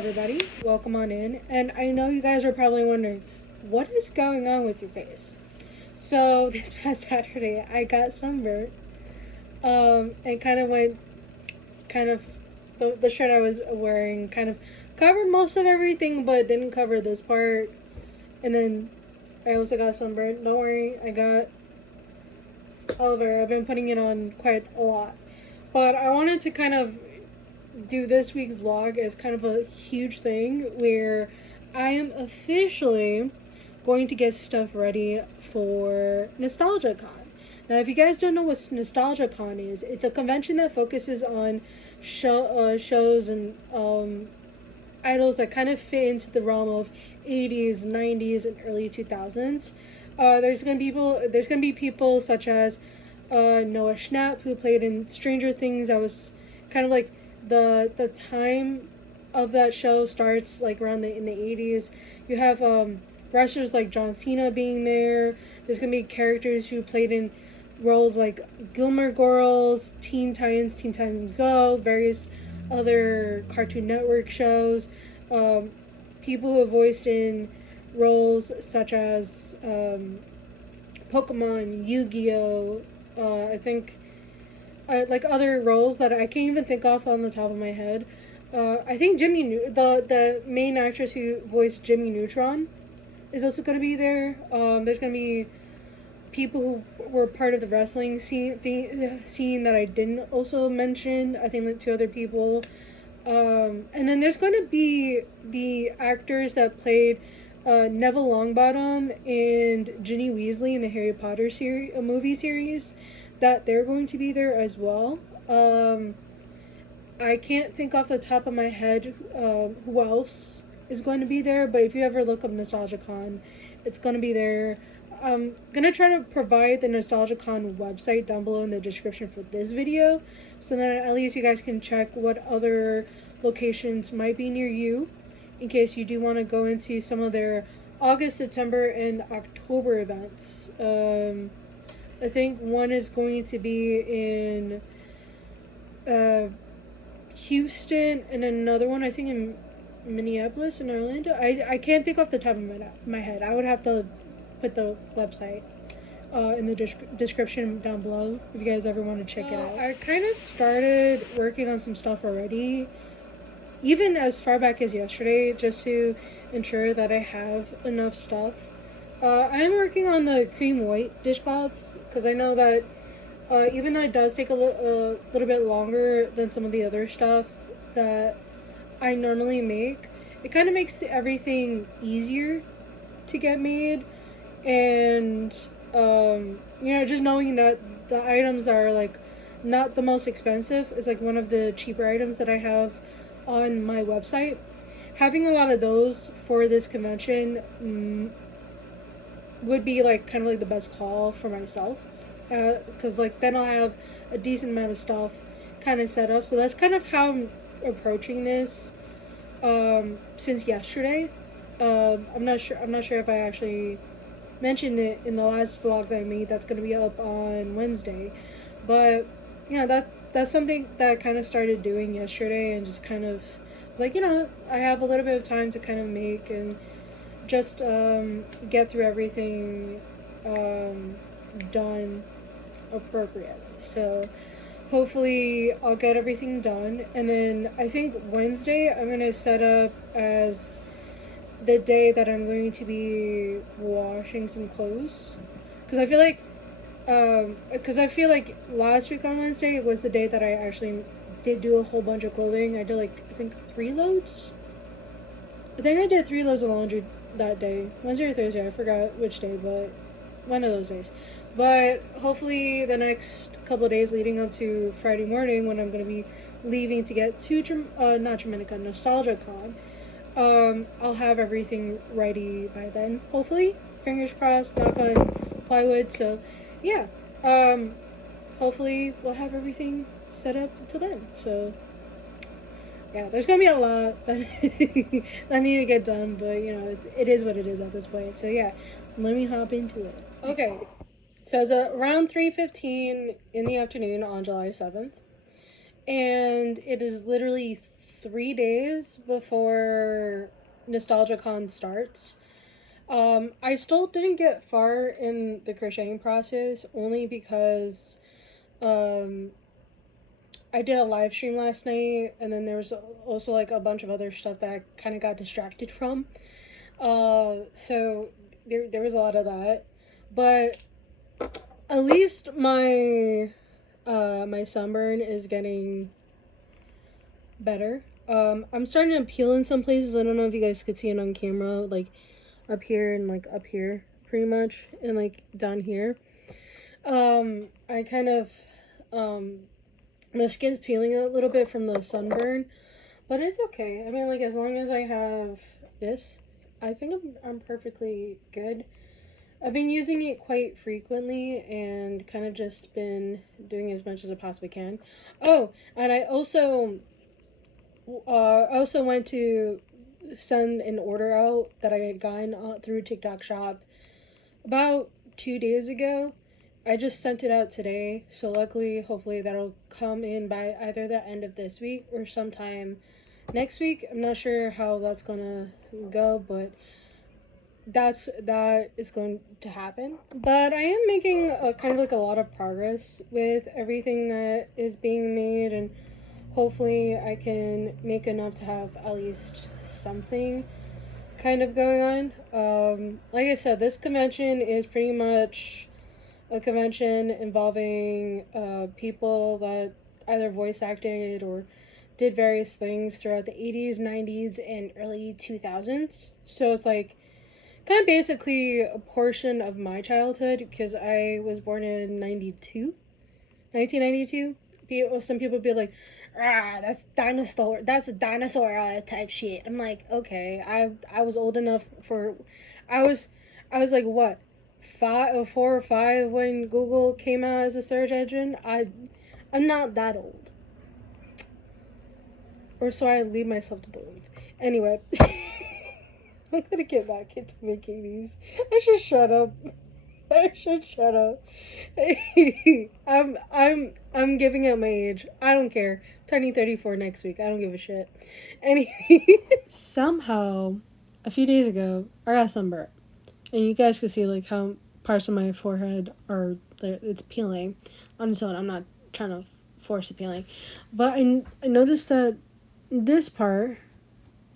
everybody. Welcome on in. And I know you guys are probably wondering, what is going on with your face? So, this past Saturday, I got sunburnt. And kind of went, kind of, the shirt I was wearing kind of covered most of everything, but didn't cover this part. And then I also got sunburnt. Don't worry, I got aloe vera. I've been putting it on quite a lot. But I wanted to kind of do this week's vlog as kind of a huge thing where I am officially going to get stuff ready for NostalgiaCon. Now, if you guys don't know what NostalgiaCon is, it's a convention that focuses on shows and idols that kind of fit into the realm of 80s, 90s, and early 2000s. There's gonna be people such as Noah Schnapp, who played in Stranger Things. That was kind of like the time of that show starts like around in the 80s. You have wrestlers like John Cena being there. There's gonna be characters who played in roles like Gilmore Girls, Teen Titans Go, various other Cartoon Network shows. People who have voiced in roles such as Pokemon, Yu-Gi-Oh, I think like other roles that I can't even think off on the top of my head. I think the main actress who voiced Jimmy Neutron is also going to be there. There's going to be people who were part of the wrestling scene that I didn't also mention. I think like two other people. And then there's going to be the actors that played Neville Longbottom and Ginny Weasley in the Harry Potter movie series, that they're going to be there as well. I can't think off the top of my head who else is going to be there, but if you ever look up NostalgiaCon, it's going to be there. I'm going to try to provide the NostalgiaCon website down below in the description for this video, so that at least you guys can check what other locations might be near you, in case you do want to go into some of their August, September, and October events. I think one is going to be in Houston, and another one I think in Minneapolis and Orlando. I can't think off the top of my head. I would have to put the website in the description down below if you guys ever want to check it out. I kind of started working on some stuff already, even as far back as yesterday, just to ensure that I have enough stuff. I am working on the cream white dishcloths, because I know that even though it does take a little bit longer than some of the other stuff that I normally make, it kind of makes everything easier to get made. And just knowing that the items are like not the most expensive is like one of the cheaper items that I have on my website. Having a lot of those for this convention would be like kind of like the best call for myself, because like then I'll have a decent amount of stuff kind of set up. So that's kind of how I'm approaching this since yesterday. I'm not sure if I actually mentioned it in the last vlog that I made that's going to be up on Wednesday, but that's something that I kind of started doing yesterday, and just kind of was like, I have a little bit of time to kind of make and just get through everything done appropriately. So hopefully I'll get everything done, and then I think Wednesday I'm going to set up as the day that I'm going to be washing some clothes, because I feel like last week on Wednesday was the day that I actually did do a whole bunch of clothing. I did I think 3 loads. I think I did 3 loads of laundry that day, Wednesday or Thursday, I forgot which day, but one of those days. But hopefully the next couple of days leading up to Friday morning, when I'm going to be leaving to get to NostalgiaCon, I'll have everything ready by then, hopefully. Fingers crossed, knock on plywood. So yeah, hopefully we'll have everything set up until then. So yeah, there's gonna be a lot that that need to get done, but it is what it is at this point. So yeah, let me hop into it. Okay, so it's around 3:15 in the afternoon on July 7th, and it is literally 3 days before NostalgiaCon starts. I still didn't get far in the crocheting process only because um, I did a live stream last night, and then there was also like a bunch of other stuff that I kind of got distracted from. So there was a lot of that, but at least my sunburn is getting better. I'm starting to peel in some places. I don't know if you guys could see it on camera, like up here and like up here, pretty much, and like down here. I kind of my skin's peeling a little bit from the sunburn, but it's okay. I mean, like, as long as I have this, I think I'm perfectly good. I've been using it quite frequently and kind of just been doing as much as I possibly can. Oh, and I also went to send an order out that I had gotten through TikTok Shop about 2 days ago. I just sent it out today, so luckily, hopefully, that'll come in by either the end of this week or sometime next week. I'm not sure how that's gonna go, but that is going to happen. But I am making kind of like a lot of progress with everything that is being made, and hopefully I can make enough to have at least something kind of going on. Like I said, this convention is pretty much a convention involving people that either voice acted or did various things throughout the 80s, 90s, and early 2000s. So it's like kind of basically a portion of my childhood because I was born in 1992. Some people would be like, that's a dinosaur type shit. I'm like, okay, I was old enough for, I was like what, 4 or 5 when Google came out as a search engine. I'm not that old, or so I lead myself to believe. Anyway, I'm gonna get back into making these. I should shut up. I should shut up. I'm giving out my age. I don't care. I'm turning 34 next week. I don't give a shit. Anyway, somehow a few days ago I got sunburned, and you guys can see like how parts of my forehead are it's peeling on its own. I'm not trying to force the peeling, but I noticed that this part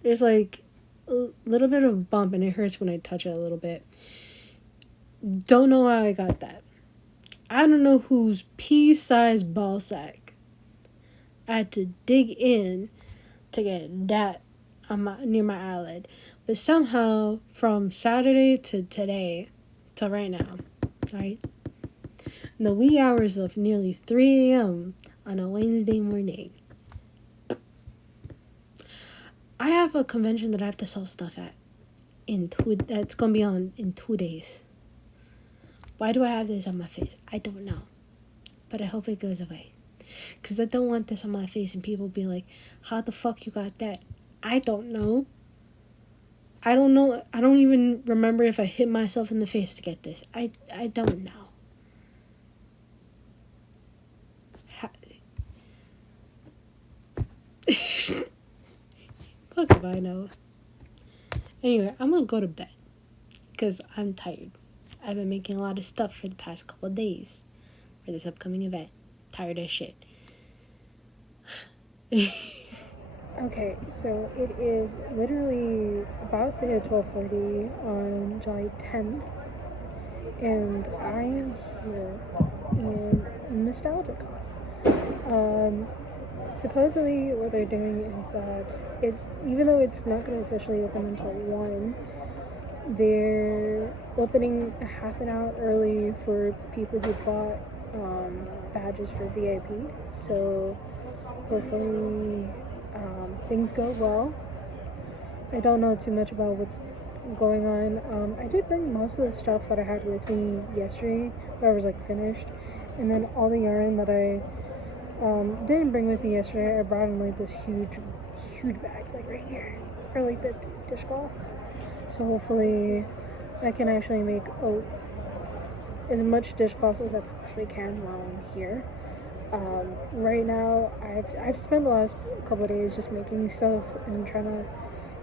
is like a little bit of a bump, and it hurts when I touch it a little bit. Don't know how I got that. I don't know whose pea-sized ball sack I had to dig in to get that near my eyelid. But somehow, from Saturday to today, to right now, right? In the wee hours of nearly 3 a.m. on a Wednesday morning, I have a convention that I have to sell stuff at. That's going to be on in 2 days. Why do I have this on my face? I don't know. But I hope it goes away. Because I don't want this on my face and people be like, how the fuck you got that? I don't know. I don't know. I don't even remember if I hit myself in the face to get this. I don't know. Fuck if I know. Anyway, I'm gonna go to bed. Because I'm tired. I've been making a lot of stuff for the past couple of days for this upcoming event. Tired as shit. Okay, so it is literally about to hit 12:30 on July 10th, and I am here in NostalgiaCon. Supposedly what they're doing is that even though it's not going to officially open until 1, they're opening a half an hour early for people who bought badges for VIP. So hopefully things go well. I don't know too much about what's going on. I did bring most of the stuff that I had with me yesterday, that was like finished, and then all the yarn that I didn't bring with me yesterday, I brought in like this huge bag, like right here, for like the dishcloths. So hopefully I can actually make as much dishcloths as I possibly can while I'm here. Right now, I've spent the last couple of days just making stuff and trying to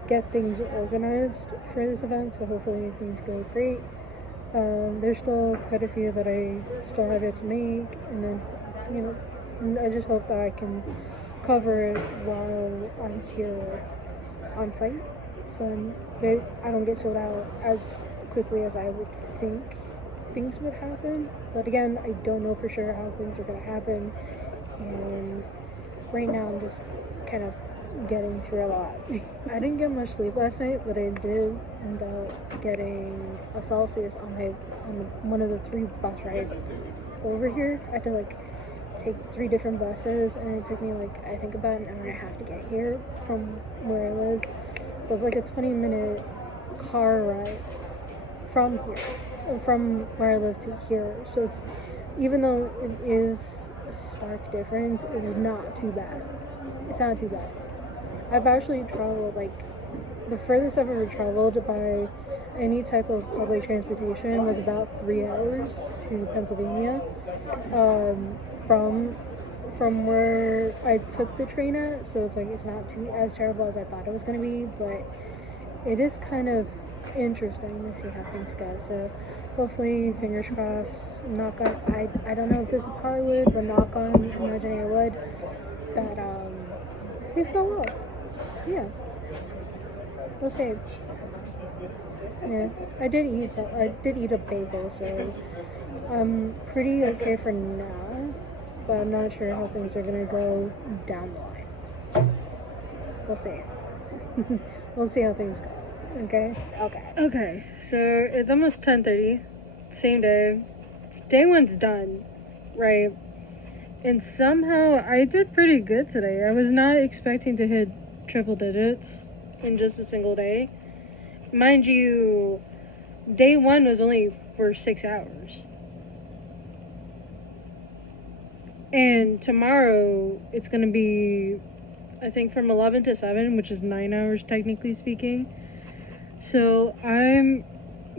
get things organized for this event, so hopefully things go great. There's still quite a few that I still have yet to make, and then, and I just hope that I can cover it while I'm here on site, so I don't get sold out as quickly as I would think things would happen. But again, I don't know for sure how things are going to happen, and right now I'm just kind of getting through a lot. I didn't get much sleep last night, but I did end up getting a Celsius on one of the 3 bus rides over here. I had to take 3 different buses, and it took me I think about an hour and a half to get here from where I live. It was like a 20-minute car ride from where I live to here. So it's, even though it is a stark difference, it is not too bad. It's not too bad. I've actually traveled, the furthest I've ever traveled by any type of public transportation was about 3 hours to Pennsylvania, from where I took the train at. So it's not as terrible as I thought it was going to be, but it is kind of interesting to see how things go. So hopefully, fingers crossed, knock on, I don't know if this is part wood, but knock on, imagining I would, that things go well. Yeah, we'll see. Yeah, I did eat a bagel, so I'm pretty okay for now, but I'm not sure how things are gonna go down the line. We'll see. We'll see how things go. Okay, so it's almost 10:30, same day. Day 1's done, right? And somehow I did pretty good today. I was not expecting to hit triple digits in just a single day. Mind you, day 1 was only for 6 hours. And tomorrow it's going to be, I think, from 11 to 7, which is 9 hours technically speaking. So I'm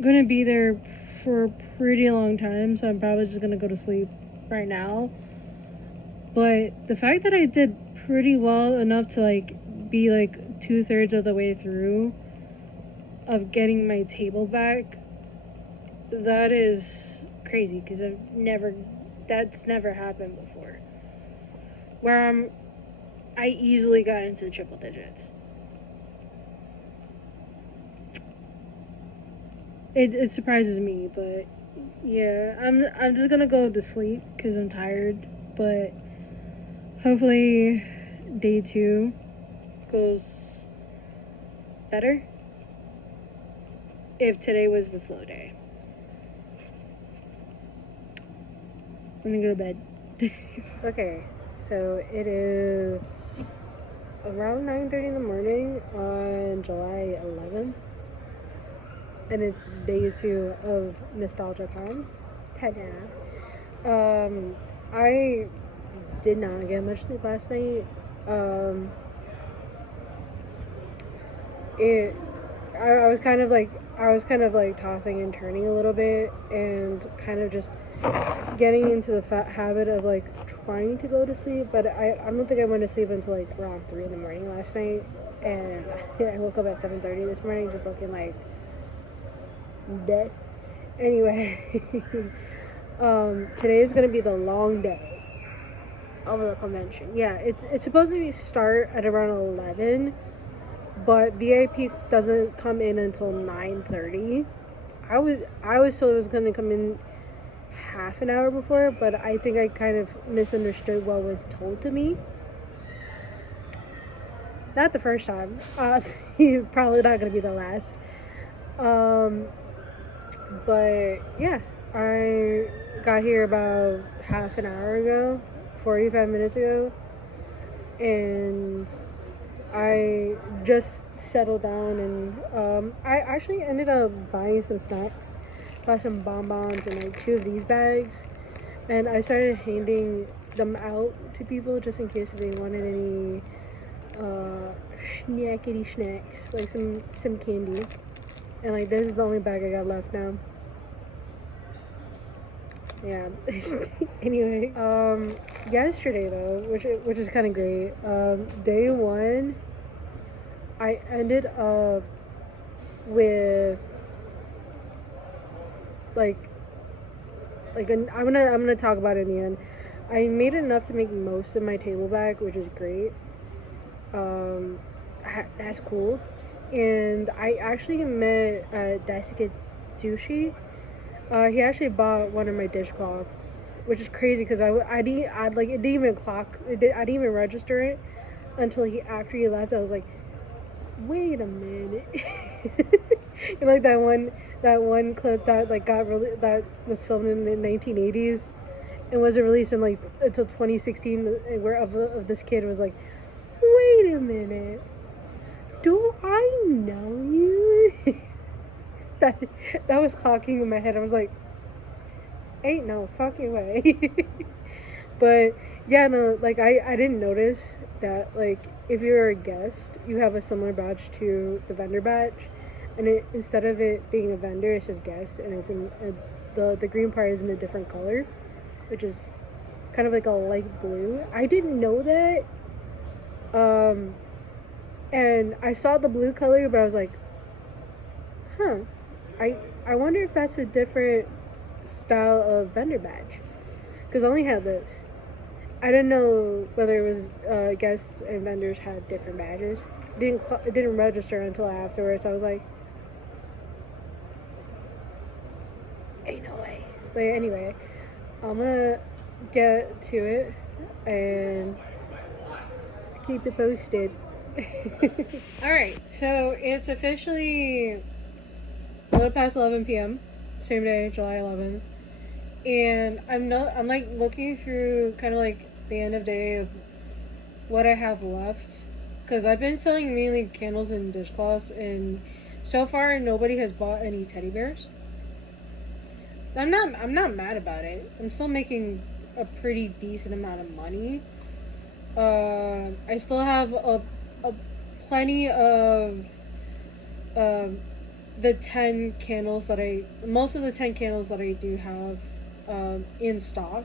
going to be there for a pretty long time, so I'm probably just going to go to sleep right now. But the fact that I did pretty well enough to be 2/3 of the way through of getting my table back, that is crazy, because that's never happened before, where I easily got into the triple digits. It surprises me, but yeah, I'm just gonna go to sleep because I'm tired, but hopefully day 2 goes better if today was the slow day. I'm gonna go to bed. Okay, so it is around 9:30 in the morning on July 11th, and it's day 2 of Nostalgia Con. Ta-da. I did not get much sleep last night. I was kind of tossing and turning a little bit, and kind of just getting into the habit of trying to go to sleep, but I don't think I went to sleep until around 3 in the morning last night, and I woke up at 7:30 this morning just looking like death. Anyway, today is gonna be the long day of the convention. Yeah, it's supposed to start at around 11, but VIP doesn't come in until 9:30. I was told it was gonna come in half an hour before, but I think I kind of misunderstood what was told to me. Not the first time. Probably not gonna be the last. But yeah, I got here about half an hour ago, 45 minutes ago, and I just settled down, and I actually ended up buying some snacks. Bought some bonbons and 2 of these bags, and I started handing them out to people just in case if they wanted any snackety snacks, some candy. And this is the only bag I got left now. Yeah. Anyway, yesterday though, which is kind of great. Day one, I ended up with like I'm gonna talk about it in the end. I made enough to make most of my table back, which is great. Um, that's cool. And I actually met Daisuke Sushi. He actually bought one of my dishcloths, which is crazy because it didn't even I didn't even register it until after he left. I was like, wait a minute. You like that one clip that that was filmed in the 1980s and wasn't released in like until 2016, where of this kid was like, wait a minute, do I know you? that that was clocking in my head. I was like, ain't no fucking way. But yeah, no, like I didn't notice that, like, if you're a guest, you have a similar badge to the vendor badge, and instead of it being a vendor, it says guest, and it's the green part is in a different color, which is kind of like a light blue. I didn't know that. And I saw the blue color, but I was like, huh, I wonder if that's a different style of vendor badge, because I only had this. I didn't know whether it was guests and vendors had different badges. It didn't register until afterwards. I was like, ain't no way. But anyway, I'm gonna get to it and keep it posted. Alright, so it's officially a little past 11 p.m. Same day, July 11th. And I'm like looking through kind of like the end of day of what I have left, because I've been selling mainly candles and dishcloths, and so far nobody has bought any teddy bears. I'm not mad about it. I'm still making a pretty decent amount of money. I still have a plenty of the 10 candles that most of the 10 candles that I do have in stock.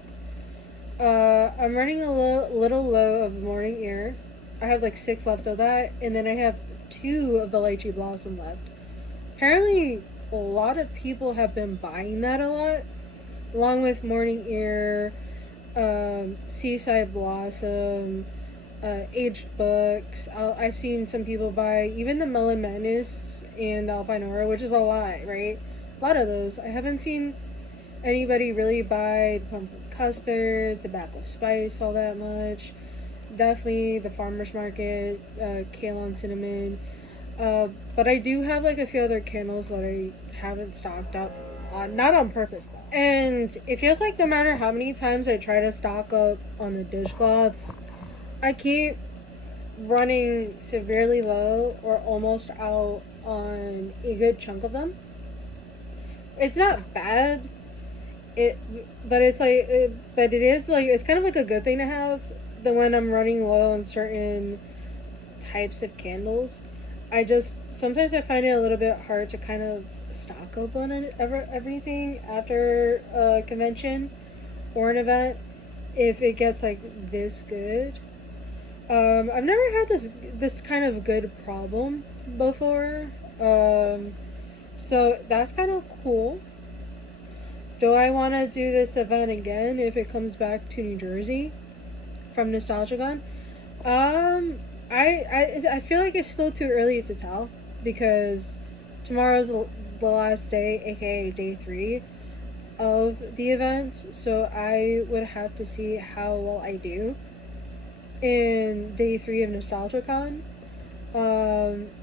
I'm running a little low of morning air. I have like 6 left of that, and then I have 2 of the lychee blossom left. Apparently, a lot of people have been buying that a lot, along with morning air, seaside blossom, aged books. I've seen some people buy even the Melon Madness and the Alpine Aura, which is a lot, right? A lot of those. I haven't seen anybody really buy the pumpkin custard, tobacco spice all that much. Definitely the farmer's market, kale and cinnamon. But I do have like a few other candles that I haven't stocked up on, not on purpose though. And it feels like no matter how many times I try to stock up on the dishcloths, I keep running severely low or almost out on a good chunk of them. It's not bad. But it is like, it's kind of like a good thing to have. The when I'm running low on certain types of candles, sometimes I find it a little bit hard to kind of stock up on everything after a convention or an event if it gets like this good. I've never had this kind of good problem before. So that's kind of cool. Do I want to do this event again if it comes back to New Jersey from NostalgiaCon? I feel like it's still too early to tell, because tomorrow's the last day, aka day 3 of the event. So I would have to see how well I do in day 3 of NostalgiaCon.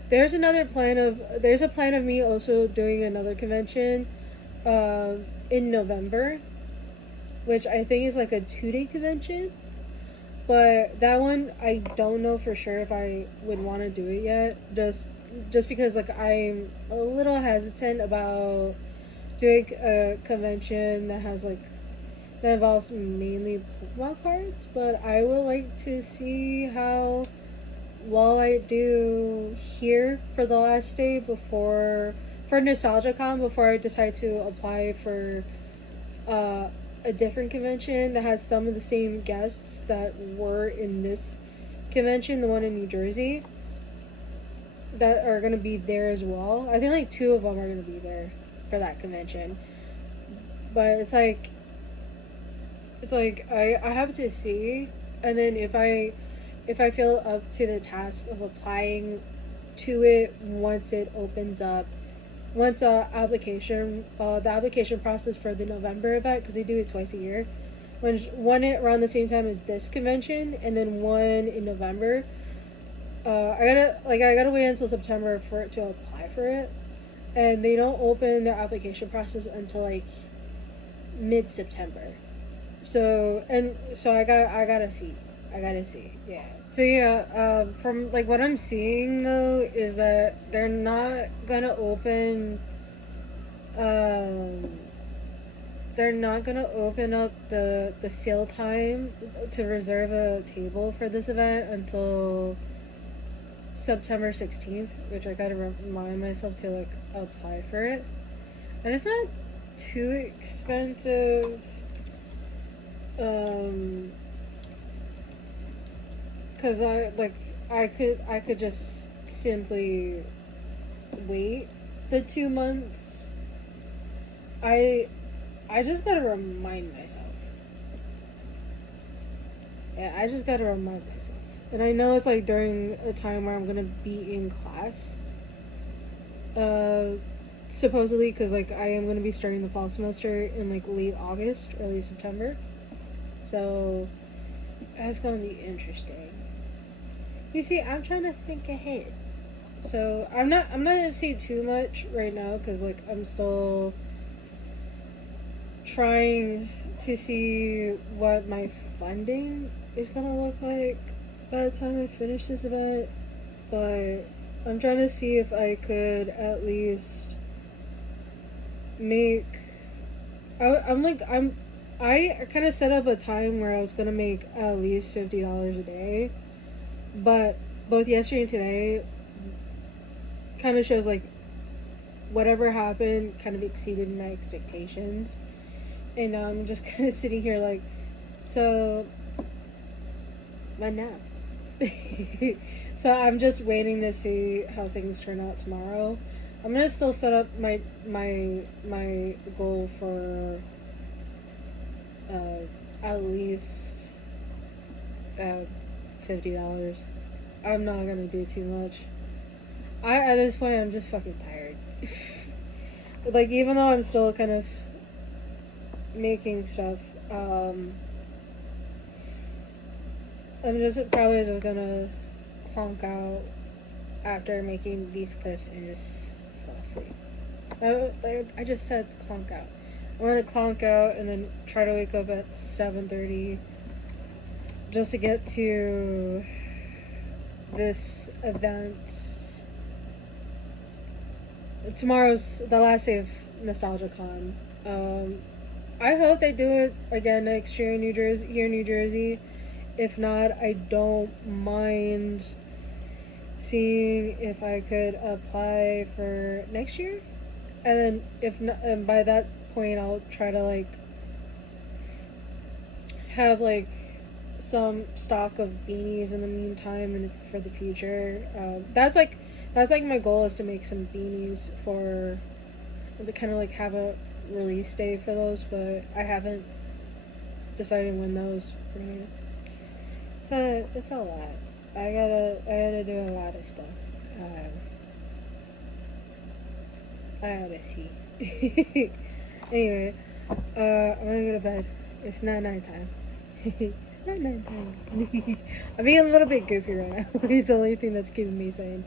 There's a plan of me also doing another convention in November, which I think is like a 2-day convention. But that one, I don't know for sure if I would want to do it yet. Just because like I'm a little hesitant about doing a convention that involves mainly Pokemon cards. But I would like to see how well I do here for the last day for NostalgiaCon before I decide to apply for a different convention that has some of the same guests that were in this convention, the one in New Jersey, that are gonna be there as well. I think like two of them are gonna be there for that convention. But it's like I have to see, and then if I feel up to the task of applying to it once it opens up, once the application process for the November event, because they do it twice a year, one around the same time as this convention, and then one in November. I gotta wait until September for it to apply for it, and they don't open their application process until like mid September. So I gotta see. I gotta see. Yeah. So yeah, from like what I'm seeing though is that they're not gonna open. Um, they're not gonna open up the sale time to reserve a table for this event until September 16th, which I gotta remind myself to like apply for it, and it's not too expensive. Um, cause I could just simply wait the 2 months. I I just gotta remind myself. Yeah, I just gotta remind myself. And I know it's like during a time where I'm gonna be in class. Uh, Supposedly, because like I am gonna be starting the fall semester in like late August, early September. So that's gonna be interesting. You see, I'm trying to think ahead. So I'm not gonna say too much right now because like I'm still trying to see what my funding is gonna look like by the time I finish this event. But I'm trying to see if I could at least make. I kind of set up a time where I was gonna make at least $50 a day, but both yesterday and today kind of shows like whatever happened kind of exceeded my expectations, and now I'm just kind of sitting here like, so what now? So I'm just waiting to see how things turn out tomorrow. I'm gonna still set up my goal for at least $50. I'm not gonna do too much. At this point I'm just fucking tired. Like even though I'm still kind of making stuff, I'm just probably just gonna clonk out after making these clips and just fall asleep. I just said clonk out. I'm gonna clonk out and then try to wake up at 7:30 just to get to this event. Tomorrow's the last day of NostalgiaCon. I hope they do it again next year in New Jersey. Here in New Jersey. If not, I don't mind seeing if I could apply for next year, and then if not, and by that point, I'll try to like have like some stock of beanies in the meantime and for the future. That's like my goal is to make some beanies for to kind of like have a release day for those, but I haven't decided when those are gonna. It's a lot. I gotta do a lot of stuff. I gotta see. Anyway, I'm gonna go to bed. It's not nighttime. It's not nighttime. I'm being a little bit goofy right now. It's the only thing that's keeping me sane.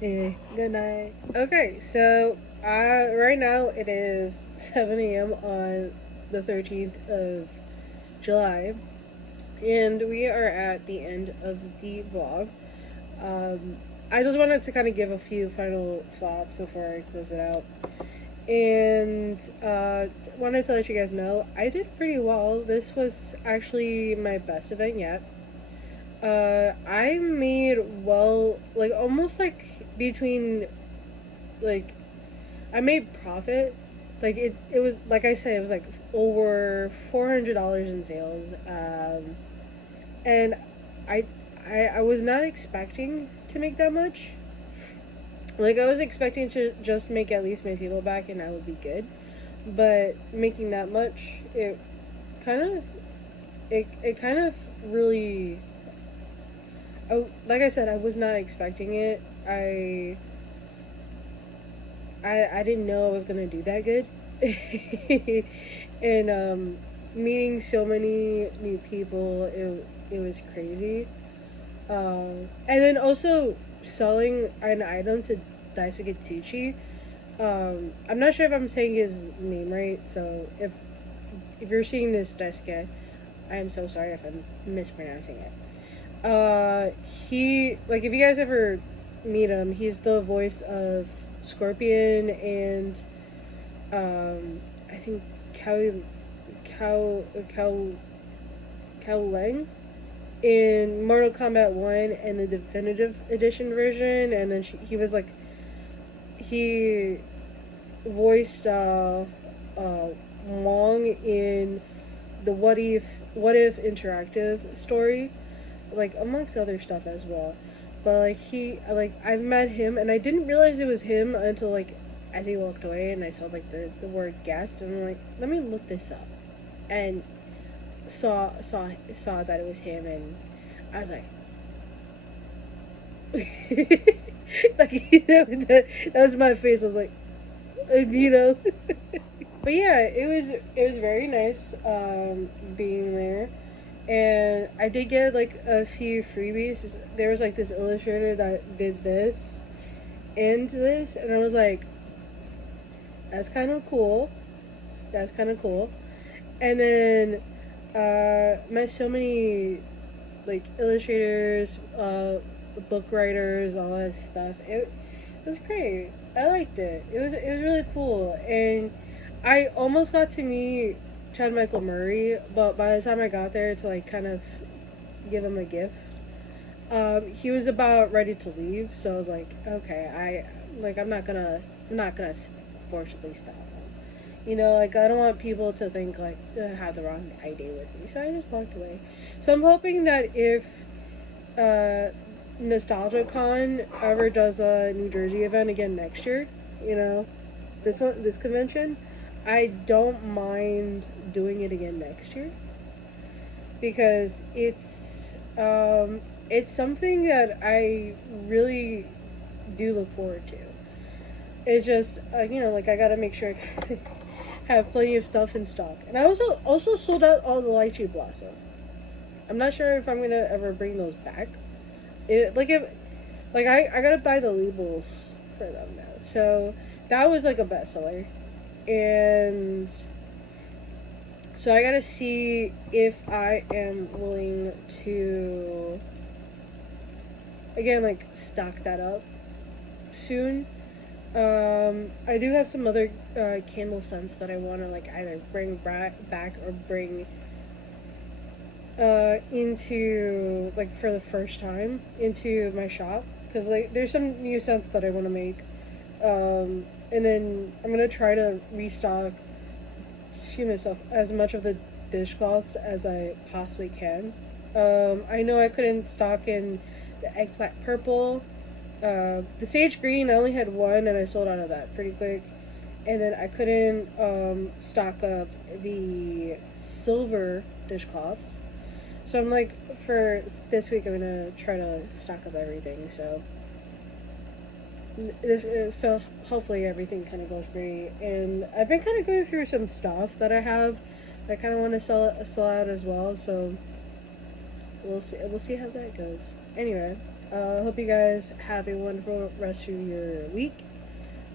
Anyway, good night. Okay, so right now it is 7 a.m. on the 13th of July. And we are at the end of the vlog. I just wanted to kind of give a few final thoughts before I close it out. And wanted to let you guys know I did pretty well. This was actually my best event yet. I made well, like almost like between, like I made profit Like it was, like I said, it was like over $400 in sales. And I, I was not expecting to make that much. Like, I was expecting to just make at least my table back and I would be good. But making that much, kind of, it kind of really, like I said, I was not expecting it. I didn't know I was gonna do that good. And meeting so many new people, it was crazy. And then also selling an item to Daisuke Tsuchi. I'm not sure if I'm saying his name right, so if you're seeing this, Daisuke, I am so sorry if I'm mispronouncing it. He, like, if you guys ever meet him, he's the voice of Scorpion and I think Cow Cow Cow Lang in Mortal Kombat 1 and the Definitive Edition version, and then he was like, he voiced Wong in the What If interactive story, like amongst other stuff as well. But like I've met him and I didn't realize it was him until like as he walked away and I saw like the word guest and I'm like, let me look this up, and saw that it was him, and I was like, like, that was my face. I was like, you know. But yeah, it was very nice being there, and I did get like a few freebies. There was like this illustrator that did this and this, and I was like, that's kind of cool. That's kind of cool. And then met so many like illustrators, book writers, all that stuff. It was great. I liked it. It was really cool, and I almost got to meet Chad Michael Murray, but by the time I got there to like kind of give him a gift, he was about ready to leave. So I was like, okay, I'm not gonna forcibly stop him. You know, like, I don't want people to think like have the wrong idea with me. So I just walked away. So I'm hoping that if uh, Nostalgia Con ever does a New Jersey event again next year, you know, this convention, I don't mind doing it again next year because it's something that I really do look forward to. It's just you know, like, I gotta make sure I have plenty of stuff in stock, and I also sold out all the Lychee Blossom. I'm not sure if I'm gonna ever bring those back. I gotta buy the labels for them now. So that was like a bestseller, and so I gotta see if I am willing to again like stock that up soon. I do have some other candle scents that I want to like either bring back or bring into like for the first time into my shop, because like there's some new scents that I want to make, and then I'm gonna try to restock, excuse myself, as much of the dishcloths as I possibly can. I know I couldn't stock in the eggplant purple. The sage green, I only had one and I sold out of that pretty quick. And then I couldn't stock up the silver dishcloths. So I'm like, for this week, I'm gonna try to stock up everything. So hopefully everything kind of goes great. And I've been kind of going through some stuff that I have that I kind of want to sell out as well. So we'll see how that goes. Anyway, hope you guys have a wonderful rest of your week.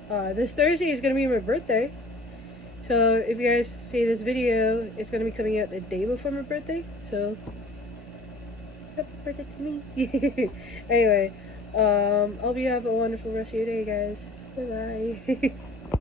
This Thursday is gonna be my birthday. So if you guys see this video, it's gonna be coming out the day before my birthday. So happy birthday to me. Anyway, hope you have a wonderful rest of your day, guys. Bye bye.